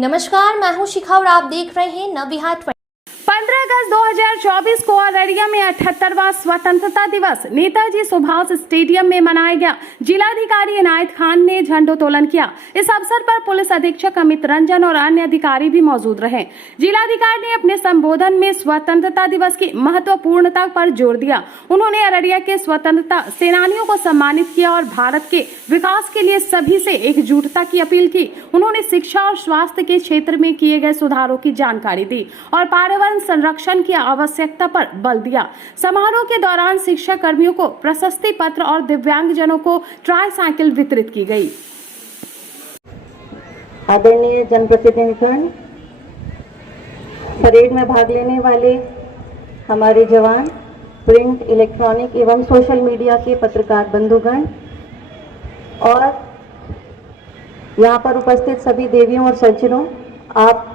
नमस्कार, मैं हूं शिखा और आप देख रहे हैं नवविहार 15 अगस्त 2024 को अररिया में 78वां स्वतंत्रता दिवस नेताजी सुभाष स्टेडियम में मनाया गया। जिलाधिकारी इनायत खान ने झंडोत्तोलन किया। इस अवसर पर पुलिस अधीक्षक अमित रंजन और अन्य अधिकारी भी मौजूद रहे। जिलाधिकारी ने अपने संबोधन में स्वतंत्रता दिवस की महत्वपूर्णता पर जोर दिया। उन्होंने अररिया के स्वतंत्रता सेनानियों को सम्मानित किया और भारत के विकास के लिए सभी से एकजुटता की अपील की। उन्होंने शिक्षा और स्वास्थ्य के क्षेत्र में किए गए सुधारों की जानकारी दी और पर्यावरण संरक्षण की आवश्यकता पर बल दिया। समारोह के दौरान शिक्षा कर्मियों को प्रशस्ति पत्र और दिव्यांगजनों को ट्राईसाइकिल वितरित की गई। आदरणीय जनप्रतिनिधिगण, परेड में भाग लेने वाले हमारे जवान, प्रिंट, इलेक्ट्रॉनिक एवं सोशल मीडिया के पत्रकार बंधुगण और यहाँ पर उपस्थित सभी देवियों और सज्जनों, आप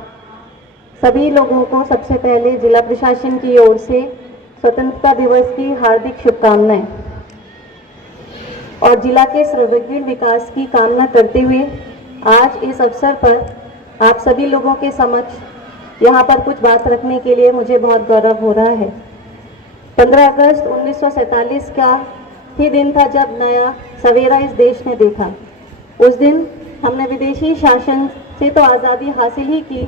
सभी लोगों को सबसे पहले जिला प्रशासन की ओर से स्वतंत्रता दिवस की हार्दिक शुभकामनाएं और जिला के सर्वांगीण विकास की कामना करते हुए आज इस अवसर पर आप सभी लोगों के समक्ष यहाँ पर कुछ बात रखने के लिए मुझे बहुत गौरव हो रहा है। 15 अगस्त 1947 का ही दिन था जब नया सवेरा इस देश ने देखा। उस दिन हमने विदेशी शासन से तो आज़ादी हासिल ही की,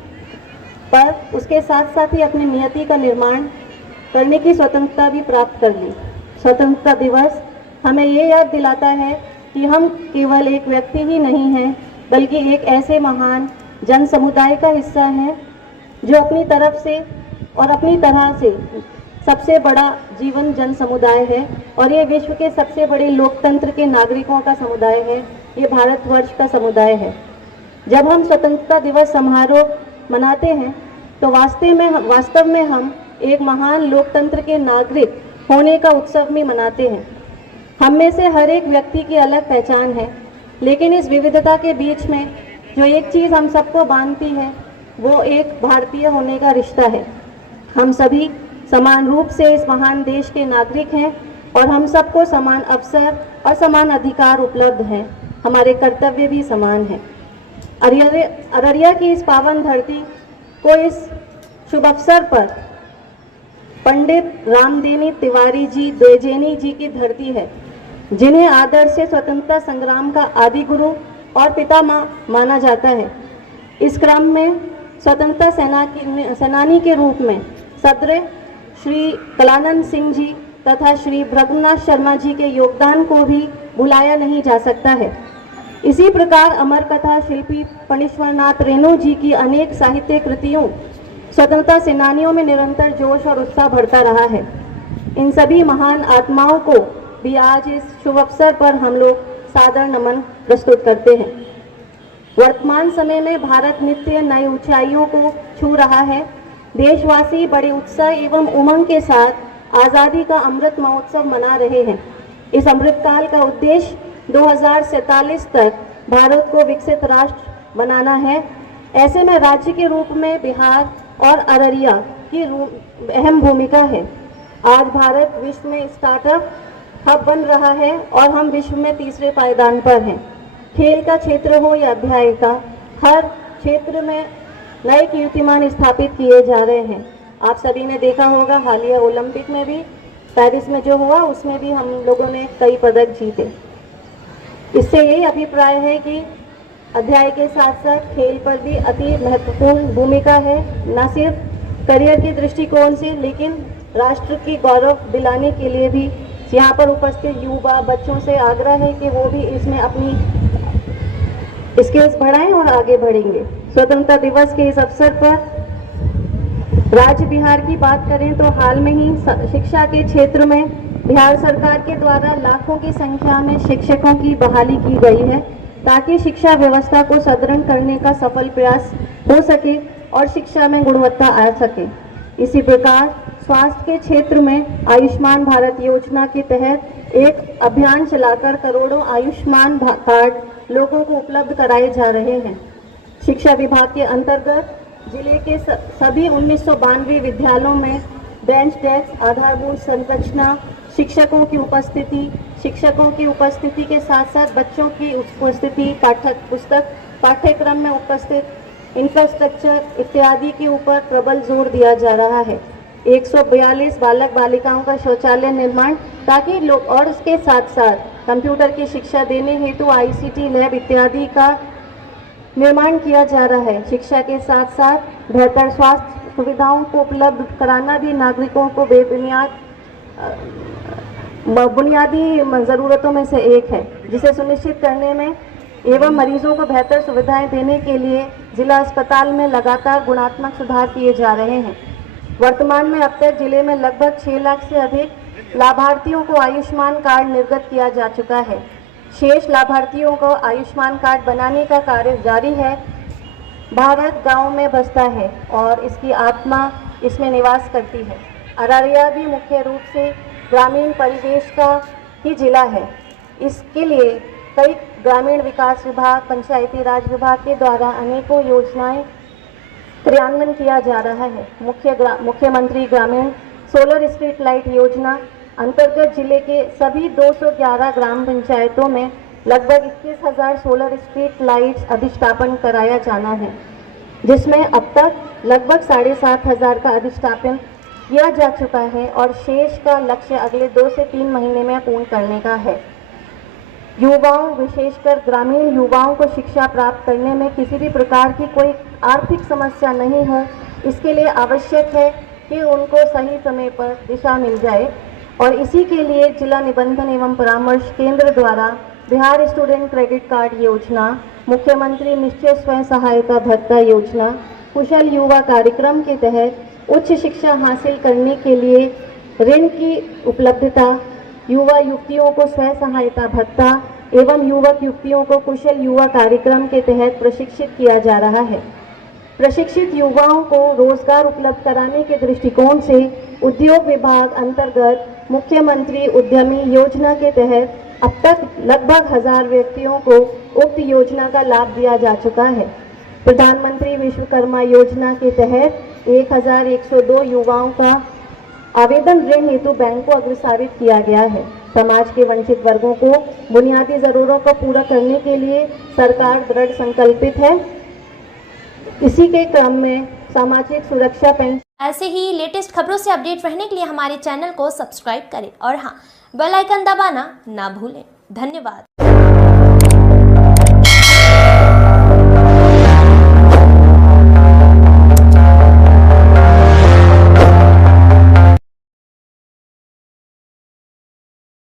पर उसके साथ साथ ही अपनी नियति का निर्माण करने की स्वतंत्रता भी प्राप्त कर ली। स्वतंत्रता दिवस हमें ये याद दिलाता है कि हम केवल एक व्यक्ति ही नहीं हैं, बल्कि एक ऐसे महान जन समुदाय का हिस्सा हैं जो अपनी तरफ से और अपनी तरह से सबसे बड़ा जीवन जन समुदाय है और ये विश्व के सबसे बड़े लोकतंत्र के नागरिकों का समुदाय है। ये भारतवर्ष का समुदाय है। जब हम स्वतंत्रता दिवस समारोह मनाते हैं तो वास्तव में हम एक महान लोकतंत्र के नागरिक होने का उत्सव भी मनाते हैं। हम में से हर एक व्यक्ति की अलग पहचान है, लेकिन इस विविधता के बीच में जो एक चीज़ हम सबको बांधती है वो एक भारतीय होने का रिश्ता है। हम सभी समान रूप से इस महान देश के नागरिक हैं और हम सबको समान अवसर और समान अधिकार उपलब्ध हैं। हमारे कर्तव्य भी समान हैं। अररिया की इस पावन धरती को इस शुभ अवसर पर पंडित रामदेनी तिवारी जी द्विजेनी जी की धरती है, जिन्हें आदर से स्वतंत्रता संग्राम का आदि गुरु और पितामह माना जाता है। इस क्रम में स्वतंत्रता सेनानी के रूप में सदैव श्री कलानंद सिंह जी तथा श्री भृगुनाथ शर्मा जी के योगदान को भी भुलाया नहीं जा सकता है। इसी प्रकार अमर कथा शिल्पी फणीश्वरनाथ रेणु जी की अनेक साहित्य कृतियों स्वतंत्रता सेनानियों में निरंतर जोश और उत्साह बढ़ता रहा है। इन सभी महान आत्माओं को भी आज इस शुभ अवसर पर हम लोग सादर नमन प्रस्तुत करते हैं। वर्तमान समय में भारत नित्य नई ऊंचाइयों को छू रहा है। देशवासी बड़े उत्साह एवं उमंग के साथ आज़ादी का अमृत महोत्सव मना रहे हैं। इस अमृतकाल का उद्देश्य 2047 तक भारत को विकसित राष्ट्र बनाना है। ऐसे में राज्य के रूप में बिहार और अररिया की अहम भूमिका है। आज भारत विश्व में स्टार्टअप हब बन रहा है और हम विश्व में तीसरे पायदान पर हैं। खेल का क्षेत्र हो या अध्याय का, हर क्षेत्र में नए कीर्तिमान स्थापित किए जा रहे हैं। आप सभी ने देखा होगा हालिया ओलंपिक में भी, पेरिस में जो हुआ उसमें भी हम लोगों ने कई पदक जीते। इससे यही अभिप्राय है कि अध्याय के साथ साथ खेल पर भी अति महत्वपूर्ण भूमिका है, न सिर्फ करियर के दृष्टिकोण से, लेकिन राष्ट्र की गौरव दिलाने के लिए भी यहाँ पर उपस्थित युवा बच्चों से आग्रह है कि वो भी इसमें अपनी स्किल्स बढ़ाएं और आगे बढ़ेंगे। स्वतंत्रता दिवस के इस अवसर पर राज्य बिहार की बात करें तो हाल में ही शिक्षा के क्षेत्र में बिहार सरकार के द्वारा लाखों की संख्या में शिक्षकों की बहाली की गई है, ताकि शिक्षा व्यवस्था को सुदृढ़ करने का सफल प्रयास हो सके और शिक्षा में गुणवत्ता आ सके। इसी प्रकार स्वास्थ्य के क्षेत्र में आयुष्मान भारत योजना के तहत एक अभियान चलाकर करोड़ों आयुष्मान कार्ड लोगों को उपलब्ध कराए जा रहे हैं। शिक्षा विभाग के अंतर्गत जिले के सभी 1992 विद्यालयों में बेंच डेस्क, आधारभूत संरचना, शिक्षकों की उपस्थिति के साथ साथ बच्चों की उपस्थिति, पाठ्यक्रम में उपस्थित इंफ्रास्ट्रक्चर इत्यादि के ऊपर प्रबल जोर दिया जा रहा है। 142 बालक बालिकाओं का शौचालय निर्माण, ताकि लोग, और उसके साथ साथ कंप्यूटर की शिक्षा देने हेतु आईसीटी लैब इत्यादि का निर्माण किया जा रहा है। शिक्षा के साथ साथ बेहतर स्वास्थ्य सुविधाओं को उपलब्ध कराना भी नागरिकों को बुनियादी ज़रूरतों में से एक है, जिसे सुनिश्चित करने में एवं मरीजों को बेहतर सुविधाएं देने के लिए जिला अस्पताल में लगातार गुणात्मक सुधार किए जा रहे हैं। वर्तमान में अब तक जिले में लगभग 6 लाख से अधिक लाभार्थियों को आयुष्मान कार्ड निर्गत किया जा चुका है। शेष लाभार्थियों को आयुष्मान कार्ड बनाने का कार्य जारी है। भारत गांव में बसता है और इसकी आत्मा इसमें निवास करती है। अररिया भी मुख्य रूप से ग्रामीण परिवेश का ही जिला है। इसके लिए कई ग्रामीण विकास विभाग, पंचायती राज विभाग के द्वारा अनेकों योजनाएं क्रियान्वयन किया जा रहा है। मुख्यमंत्री ग्रामीण सोलर स्ट्रीट लाइट योजना अंतर्गत जिले के सभी 211 ग्राम पंचायतों में लगभग 21,000 सोलर स्ट्रीट लाइट्स अधिष्ठापन कराया जाना है, जिसमें अब तक लगभग 7,500 का अधिष्ठापन किया जा चुका है और शेष का लक्ष्य अगले 2 से 3 महीने में पूर्ण करने का है। युवाओं, विशेषकर ग्रामीण युवाओं को शिक्षा प्राप्त करने में किसी भी प्रकार की कोई आर्थिक समस्या नहीं हो, इसके लिए आवश्यक है कि उनको सही समय पर दिशा मिल जाए, और इसी के लिए जिला निबंधन एवं परामर्श केंद्र द्वारा बिहार स्टूडेंट क्रेडिट कार्ड योजना, मुख्यमंत्री निश्चय स्वयं सहायता भत्ता योजना, कुशल युवा कार्यक्रम के तहत उच्च शिक्षा हासिल करने के लिए ऋण की उपलब्धता, युवा युवतियों को स्वयं सहायता भत्ता एवं युवक युवतियों को कुशल युवा कार्यक्रम के तहत प्रशिक्षित किया जा रहा है। प्रशिक्षित युवाओं को रोजगार उपलब्ध कराने के दृष्टिकोण से उद्योग विभाग अंतर्गत मुख्यमंत्री उद्यमी योजना के तहत अब तक लगभग 1000 व्यक्तियों को उक्त योजना का लाभ दिया जा चुका है। प्रधानमंत्री विश्वकर्मा योजना के तहत 1102 युवाओं का आवेदन ऋण हेतु बैंक को अग्रसारित किया गया है। समाज के वंचित वर्गों को बुनियादी जरूरतों को पूरा करने के लिए सरकार दृढ़ संकल्पित है। इसी के क्रम में सामाजिक सुरक्षा पेंशन। ऐसे ही लेटेस्ट खबरों से अपडेट रहने के लिए हमारे चैनल को सब्सक्राइब करें और हाँ, बेल आइकन दबाना ना भूलें। धन्यवाद।